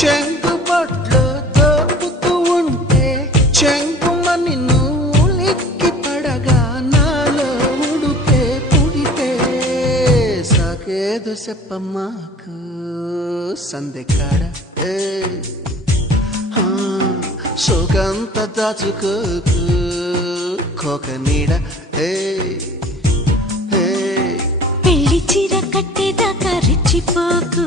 చెంగుబొట్లు దోపుతూ ఉంటే చెంగుమని నువ్వు లిక్కి పడగా నాలో ఉడుకే పుడితే సాకేదు చెప్పమ్మాకు సందెకాడ సోకంత దాచుకోకు కోక నీడ పెళ్లి చీర కట్టేదాకా రెచ్చిపోకు